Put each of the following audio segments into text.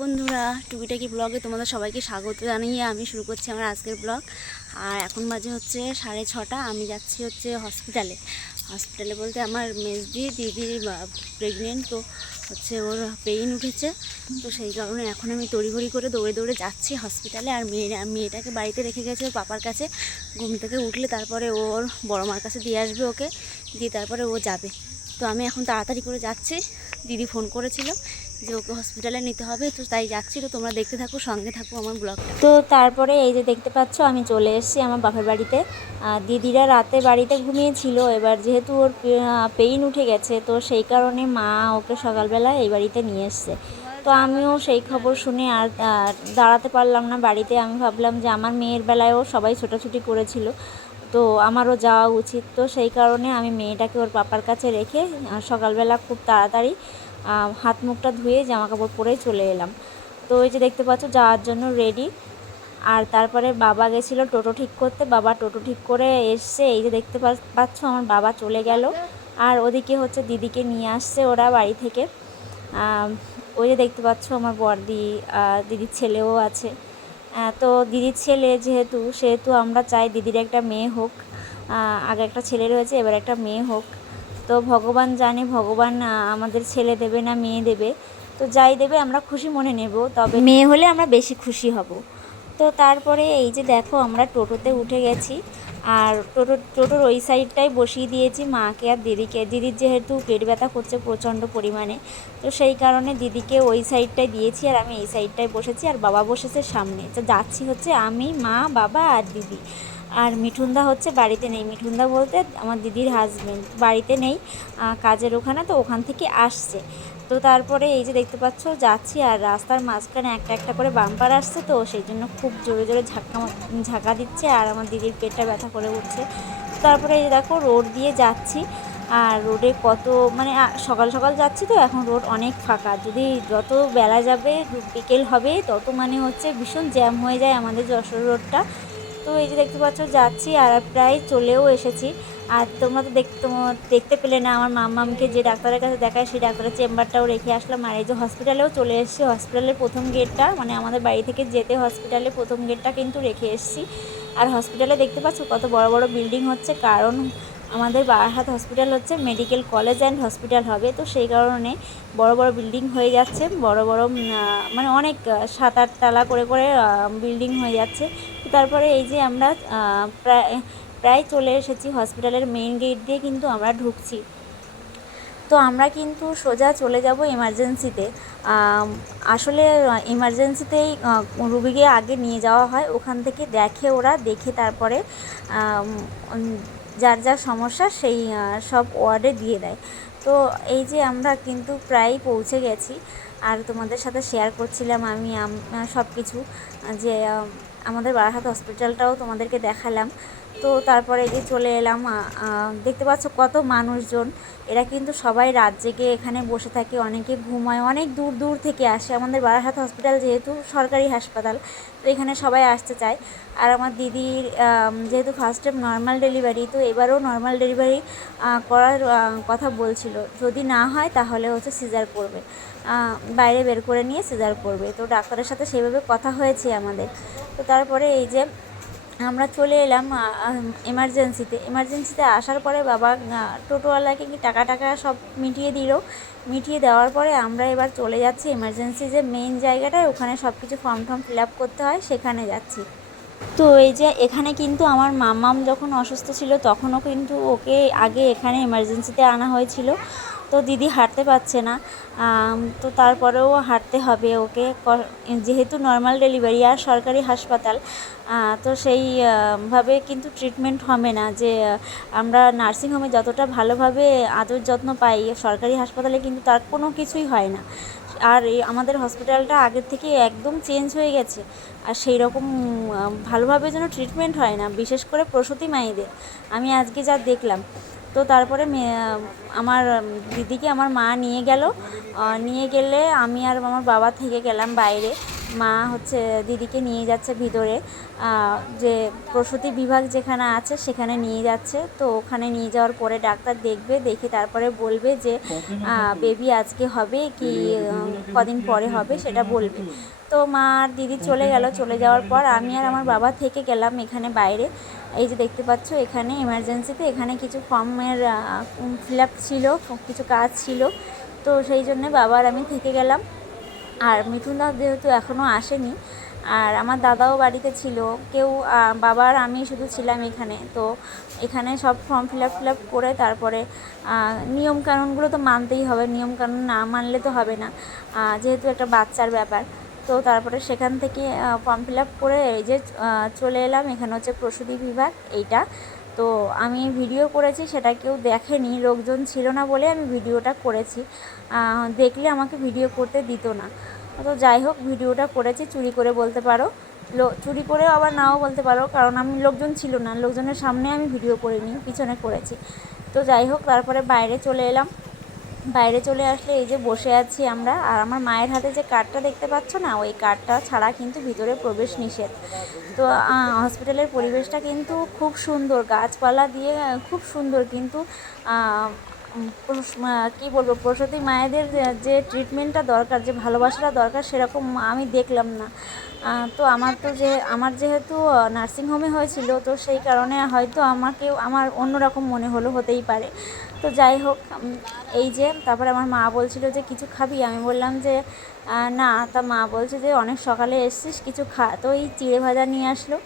বন্ধুরা, টুকিটাকি ব্লগে তোমাদের সবাইকে স্বাগত জানিয়ে আমি শুরু করছি আমার আজকের ব্লগ। আর এখন বাজে হচ্ছে 6:30। আমি যাচ্ছি হচ্ছে হসপিটালে বলতে আমার দিদির প্রেগনেন্ট, তো হচ্ছে ওর পেইন উঠেছে। তো সেই কারণে এখন আমি তড়িঘড়ি করে দৌড়ে দৌড়ে যাচ্ছি হসপিটালে। আর মেয়েটাকে বাড়িতে রেখে গেছে ওর পাপার কাছে। ঘুম থেকে উঠলে তারপরে ওর বড় মার কাছে দিয়ে আসবে ওকে, দিয়ে তারপরে ও যাবে। তো আমি এখন তাড়াতাড়ি করে যাচ্ছি। দিদি ফোন করেছিল যে ওকে হসপিটালে নিতে হবে, তো তাই যাচ্ছি। তো তোমরা দেখতে থাকো, সঙ্গে থাকো আমার ব্লগটা। তো তারপরে এই যে দেখতে পাচ্ছ আমি চলে এসেছি আমার বাপের বাড়িতে। দিদিরা রাতে বাড়িতে ঘুমিয়েছিল, এবার যেহেতু ওর পেইন উঠে গেছে তো সেই কারণে মা ওকে সকালবেলা এই বাড়িতে নিয়ে এসছে। তো আমিও সেই খবর শুনে আর দাঁড়াতে পারলাম না বাড়িতে। আমি ভাবলাম যে আমার মেয়ের বেলায়ও সবাই ছোটাছুটি করেছিল, তো আমারও যাওয়া উচিত। তো সেই কারণে আমি মেয়েটাকে ওর পাপার কাছে রেখে সকালবেলা খুব তাড়াতাড়ি হাত মুখটা ধুয়ে জামা কাপড় পরে চলে এলাম। তো এই যে দেখতে পাচ্ছ যাওয়ার জন্য রেডি। আর তারপরে বাবা গেছিলো টোটো ঠিক করতে, বাবা টোটো ঠিক করে এসছে। এই যে দেখতে পাচ্ছ আমার বাবা চলে গেল। আর ওদিকে হচ্ছে দিদিকে নিয়ে আসছে ওরা বাড়ি থেকে। ওই যে দেখতে পাচ্ছ আমার বড়দি, দিদির ছেলেও আছে। তো দিদির ছেলে সেহেতু আমরা চাই দিদির একটা মেয়ে হোক। আগে একটা ছেলে রয়েছে, এবার একটা মেয়ে হোক। তো ভগবান জানে ভগবান আমাদের ছেলে দেবে না মেয়ে দেবে। তো যাই দেবে আমরা খুশি মনে নেব, তবে মেয়ে হলে আমরা বেশি খুশি হব। তো তারপরে এই যে দেখো আমরা টোটোতে উঠে গেছি। আর টোটোর ওই সাইডটাই বসিয়ে দিয়েছি মাকে আর দিদিকে। দিদির যেহেতু পেট ব্যথা করছে প্রচণ্ড পরিমাণে, তো সেই কারণে দিদিকে ওই সাইডটায় দিয়েছি আর আমি এই সাইডটায় বসেছি। আর বাবা বসেছে সামনে। তো যাচ্ছি হচ্ছে আমি, মা, বাবা আর দিদি। আর মিঠুনদা হচ্ছে বাড়িতে নেই। মিঠুনদা বলতে আমার দিদির হাজবেন্ড বাড়িতে নেই, কাজের ওখানে, তো ওখান থেকে আসছে। তো তারপরে এই যে দেখতে পাচ্ছ যাচ্ছি। আর রাস্তার মাঝখানে একটা একটা করে বাম্পার আসছে, তো সেই জন্য খুব জোরে জোরে ঝাঁকা দিচ্ছে আর আমার দিদির পেটটা ব্যথা করে উঠছে। তারপরে এই দেখো রোড দিয়ে যাচ্ছি। আর রোডে কত মানে সকাল সকাল যাচ্ছি, তো এখন রোড অনেক ফাঁকা। যদি যত বেলা যাবে বিকেল হবে তত মানে হচ্ছে ভীষণ জ্যাম হয়ে যায় আমাদের যশোর রোডটা। তো এই যে দেখতে পাচ্ছ যাচ্ছি আর প্রায় চলেও এসেছি। আর তোমরা তো দেখতে পেলে না আমার মাম্মামকে যে ডাক্তারের কাছে দেখায়, সেই ডাক্তারের চেম্বারটাও রেখে আসলাম। আর এই যে হসপিটালেও চলে এসেছি। হসপিটালের প্রথম গেটটা মানে আমাদের বাড়ি থেকে যেতে হসপিটালে প্রথম গেটটা কিন্তু রেখে এসেছি। আর হসপিটালে দেখতে পাচ্ছ কত বড় বড় বিল্ডিং হচ্ছে, কারণ আমাদের বারাহাত হসপিটাল হচ্ছে মেডিকেল কলেজ অ্যান্ড হসপিটাল হবে। তো সেই কারণে বড় বড় বিল্ডিং হয়ে যাচ্ছে, বড় বড় মানে অনেক 7-8 তলা করে করে বিল্ডিং হয়ে যাচ্ছে। তারপরে এই যে আমরা প্রায় চলে এসেছি হসপিটালের মেইন গেট দিয়ে কিন্তু আমরা ঢুকছি। তো আমরা কিন্তু সোজা চলে যাব এমার্জেন্সিতে। আসলে এমার্জেন্সিতেই রুগীকে আগে নিয়ে যাওয়া হয়, ওখান থেকে দেখে তারপরে যার যার সমস্যা সেই সব ওয়ার্ডে দিয়ে দেয়। তো এই যে আমরা কিন্তু প্রায় পৌঁছে গেছি। আর তোমাদের সাথে শেয়ার করছিলাম আমি সব কিছু, যে আমাদের বারাহাত হসপিটালটাও তোমাদেরকে দেখালাম। তো তারপরে এই যে চলে এলাম। দেখতে পাচ্ছ কত মানুষজন। এরা কিন্তু সবাই রাত জেগে এখানে বসে থাকে, অনেকে ঘুমায়, অনেক দূর দূর থেকে আসে। আমাদের বারাহাত হসপিটাল যেহেতু সরকারি হাসপাতাল, তো এখানে সবাই আসতে চায়। আর আমার দিদির যেহেতু ফার্স্ট টাইম নর্মাল ডেলিভারি, তো এবারও নর্মাল ডেলিভারি করার কথা বলছিল। যদি না হয় তাহলে হচ্ছে সিজার করবে, বাইরে বের করে নিয়ে সিজার করবে। তো ডাক্তারের সাথে সেভাবে কথা হয়েছে আমাদের। তো তারপরে এই যে আমরা চলে এলাম এমার্জেন্সিতে আসার পরে বাবা টোটোওয়ালাকে কি টাকা সব মিটিয়ে দেওয়ার পরে আমরা এবার চলে যাচ্ছি এমার্জেন্সি যে মেইন জায়গাটায়, ওখানে সব কিছু ফর্ম ফিল আপ করতে হয়, সেখানে যাচ্ছি। তো এই যে এখানে কিন্তু আমার মাম্মাম যখন অসুস্থ ছিল তখনও কিন্তু ওকে আগে এখানে এমার্জেন্সিতে আনা হয়েছিল। তো দিদি হাঁটতে পারছে না, তো তারপরেও হাঁটতে হবে ওকে, যেহেতু নর্মাল ডেলিভারি আর সরকারি হাসপাতাল। তো সেই ভাবে কিন্তু ট্রিটমেন্ট হবে না, যে আমরা নার্সিংহোমে যতটা ভালোভাবে আদর যত্ন পাই সরকারি হাসপাতালে কিন্তু তার কোনো কিছুই হয় না। আর আমাদের হসপিটালটা আগের থেকে একদম চেঞ্জ হয়ে গেছে। আর সেই রকম ভালোভাবে যেন ট্রিটমেন্ট হয় না, বিশেষ করে প্রসূতি মায়েদের আমি আজকে যা দেখলাম। তো তারপরে আমার দিদিকে আমার মা নিয়ে গেলে আমি আর আমার বাবা থেকে গেলাম বাইরে। মা হচ্ছে দিদিকে নিয়ে যাচ্ছে ভিতরে, যে প্রসূতি বিভাগ যেখানে আছে সেখানে নিয়ে যাচ্ছে। তো ওখানে নিয়ে যাওয়ার পরে ডাক্তার দেখবে, দেখে তারপরে বলবে যে বেবি আজকে হবে কি কদিন পরে হবে সেটা বলবে। তো মা আর দিদি চলে গেল। চলে যাওয়ার পর আমি আর আমার বাবা থেকে গেলাম এখানে বাইরে। এই যে দেখতে পাচ্ছ এখানে এমার্জেন্সিতে এখানে কিছু ফর্মের ফিল আপ ছিল, কিছু কাজ ছিল, তো সেই জন্যে বাবা আর আমি থেকে গেলাম। আর মিঠুনদা যেহেতু এখনও আসেনি, আর আমার দাদাও বাড়িতে ছিল, কেউ বাবা আর আমি শুধু ছিলাম এখানে। তো এখানে সব ফর্ম ফিল আপ করে তারপরে নিয়মকানুনগুলো তো মানতেই হবে, নিয়মকানুন না মানলে তো হবে না, যেহেতু একটা বাচ্চার ব্যাপার। তো তারপরে সেখান থেকে ফর্ম ফিল আপ করে এই যে চলে এলাম। এখানে হচ্ছে প্রসূতি বিভাগ এইটা। তো আমি ভিডিও করেছি, সেটা কেউ দেখেনি, লোকজন ছিল না বলে আমি ভিডিওটা করেছি, দেখলে আমাকে ভিডিও করতে দিত না। তো যাই হোক ভিডিওটা করেছি চুরি করে বলতে পারো, চুরি করেও আবার নাও বলতে পারো, কারণ আমি লোকজন ছিল না, লোকজনের সামনে আমি ভিডিও করিনি, পিছনে করেছি। তো যাই হোক তারপরে বাইরে চলে এলাম। বাইরে চলে আসলে এই যে বসে আছি আমরা, আর আমার মায়ের হাতে যে কার্ডটা দেখতে পাচ্ছ না, ওই কার্ডটা ছাড়া কিন্তু ভিতরে প্রবেশ নিষেধ। তো হসপিটালের পরিবেশটা কিন্তু খুব সুন্দর, গাছপালা দিয়ে খুব সুন্দর, কিন্তু কী বলবো, প্রসূতি মায়েদের যে ট্রিটমেন্টটা দরকার, যে ভালোবাসাটা দরকার, সেরকম আমি দেখলাম না। তো আমার যেহেতু নার্সিংহোমে হয়েছিল, তো সেই কারণে হয়তো আমার অন্যরকম মনে হলো, হতেই পারে। তো যাই হোক এই যে তারপরে আমার মা বলছিল যে কিছু খাবি, আমি বললাম যে না। তা মা বলছে যে অনেক সকালে এসছিস, কিছু খা। তো এই চিড়ে ভাজা নিয়ে আসলো,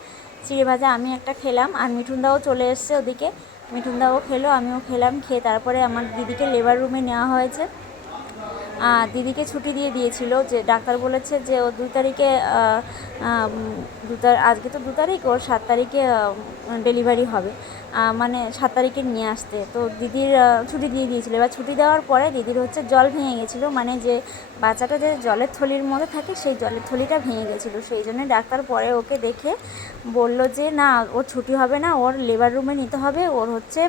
চিড়ে ভাজা আমি একটা খেলাম, আর মিঠুনদাও চলে এসছে ওদিকে, মিঠুনদাও খেলো, আমিও খেলাম। খেয়ে তারপরে আমার দিদিকে লেবার রুমে নেওয়া হয়েছে। দিদিকে ছুটি দিয়ে দিয়েছিল, যে ডাক্তার বলেছে যে ও 2 তারিখে আজকে তো 2 তারিখ, ওর 7 তারিখে ডেলিভারি হবে, মানে 7 তারিখে নিয়ে আসতে। তো দিদির ছুটি দিয়ে দিয়েছিল। এবার ছুটি দেওয়ার পরে দিদির হচ্ছে জল ভেঙে গেছিলো, মানে যে বাচ্চাটা যে জলের থলির মধ্যে থাকে সেই জলের থলিটা ভেঙে গেছিলো। সেই জন্য ডাক্তার পরে ওকে দেখে বলল যে না, ওর ছুটি হবে না, ওর লেবার রুমে নিতে হবে, ওর হচ্ছে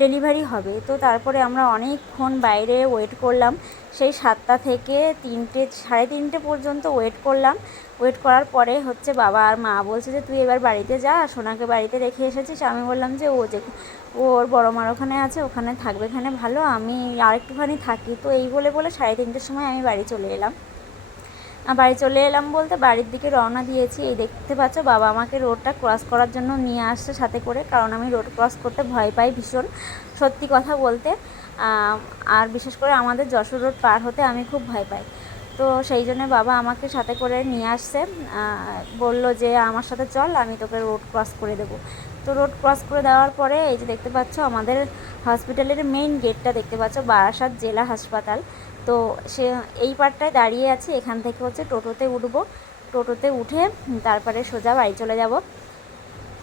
ডেলিভারি হবে। তো তারপরে আমরা অনেকক্ষণ বাইরে ওয়েট করলাম, সেই 7টা থেকে 3টে, 3:30 পর্যন্ত ওয়েট করলাম। ওয়েট করার পরে হচ্ছে বাবা আর মা বলছে যে তুই এবার বাড়িতে যা, সোনাকে বাড়িতে রেখে এসেছিস। আমি বললাম যে ওর বড় মার ওখানে আছে, ওখানে থাকবে, এখানে ভালো, আমি আরেকটুখানি থাকি। তো এই বলে 3:30টার সময় আমি বাড়ি চলে এলাম। বাড়ি চলে এলাম বলতে বাড়ির দিকে রওনা দিয়েছি। এই দেখতে পাচ্ছ বাবা আমাকে রোডটা ক্রস করার জন্য নিয়ে আসছে সাথে করে, কারণ আমি রোড ক্রস করতে ভয় পাই ভীষণ, সত্যি কথা বলতে। আর বিশেষ করে আমাদের যশোর রোড পার হতে আমি খুব ভয় পাই। তো সেই জন্য বাবা আমাকে সাথে করে নিয়ে আসছে, বলল যে আমার সাথে চল, আমি তোকে রোড ক্রস করে দেবো। তো রোড ক্রস করে দেওয়ার পরে এই যে দেখতে পাচ্ছ আমাদের হসপিটালের মেইন গেটটা দেখতে পাচ্ছ, বারাসাত জেলা হাসপাতাল। তো এই পার্টটায় দাঁড়িয়ে আছি, এখান থেকে হচ্ছে টোটোতে উঠবো, টোটোতে উঠে তারপরে সোজা বাড়ি চলে যাব।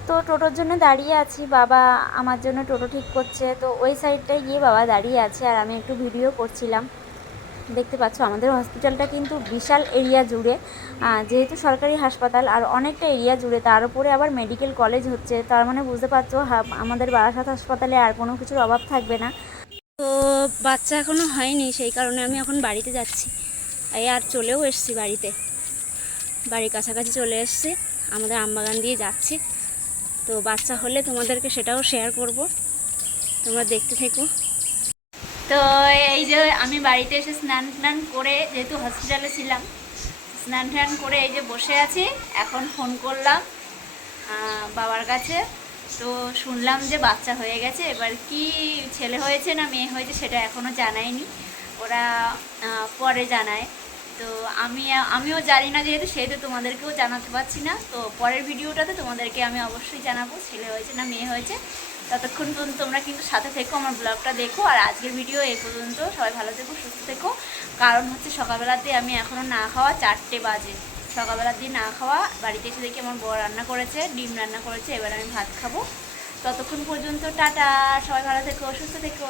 তো টোটোর জন্য দাঁড়িয়ে আছি, বাবা আমার জন্য টোটো ঠিক করছে। তো ওই সাইডটায় গিয়ে বাবা দাঁড়িয়ে আছে, আর আমি একটু ভিডিও করছিলাম। দেখতে পাচ্ছ আমাদের হসপিটালটা কিন্তু বিশাল এরিয়া জুড়ে, যেহেতু সরকারি হাসপাতাল আর অনেকটা এরিয়া জুড়ে, তার উপরে আবার মেডিকেল কলেজ হচ্ছে, তার মানে বুঝতে পারছো আমাদের বারাসাত হাসপাতালে আর কোনো কিছুর অভাব থাকবে না। তো বাচ্চা এখনও হয়নি, সেই কারণে আমি এখন বাড়িতে যাচ্ছি। এই আর চলেও এসেছি বাড়িতে, বাড়ির কাছাকাছি চলে এসেছি, আমাদের আমবাগান দিয়ে যাচ্ছি। তো বাচ্চা হলে তোমাদেরকে সেটাও শেয়ার করব, তোমরা দেখতে থেকো। তো এই যে আমি বাড়িতে এসে স্নান করে, যেহেতু হসপিটালে ছিলাম, স্নান করে এই যে বসে আছি। এখন ফোন করলাম বাবার কাছে, তো শুনলাম যে বাচ্চা হয়ে গেছে। এবার কি ছেলে হয়েছে না মেয়ে হয়েছে সেটা এখনও জানায়নি, ওরা পরে জানায়। তো আমিও জানি না, যেহেতু সেহেতু তোমাদেরকেও জানাতে পারছি না। তো পরের ভিডিওটাতে তোমাদেরকে আমি অবশ্যই জানাবো ছেলে হয়েছে না মেয়ে হয়েছে। ততক্ষণ পর্যন্ত তোমরা কিন্তু সাথে থেকো, আমার ব্লগটা দেখো। আর আজকের ভিডিও এই পর্যন্ত, সবাই ভালো থেকো, সুস্থ থেকো। কারণ হচ্ছে সকালবেলাতে আমি এখনও না খাওয়া, 4টে বাজে, সকালবেলার দিয়ে না খাওয়া। বাড়িতে এসে দেখি আমার বর রান্না করেছে, ডিম রান্না করেছে, এবার আমি ভাত খাবো। ততক্ষণ পর্যন্ত টাটা, সবাই ভালো থেকো, সুস্থ থেকো।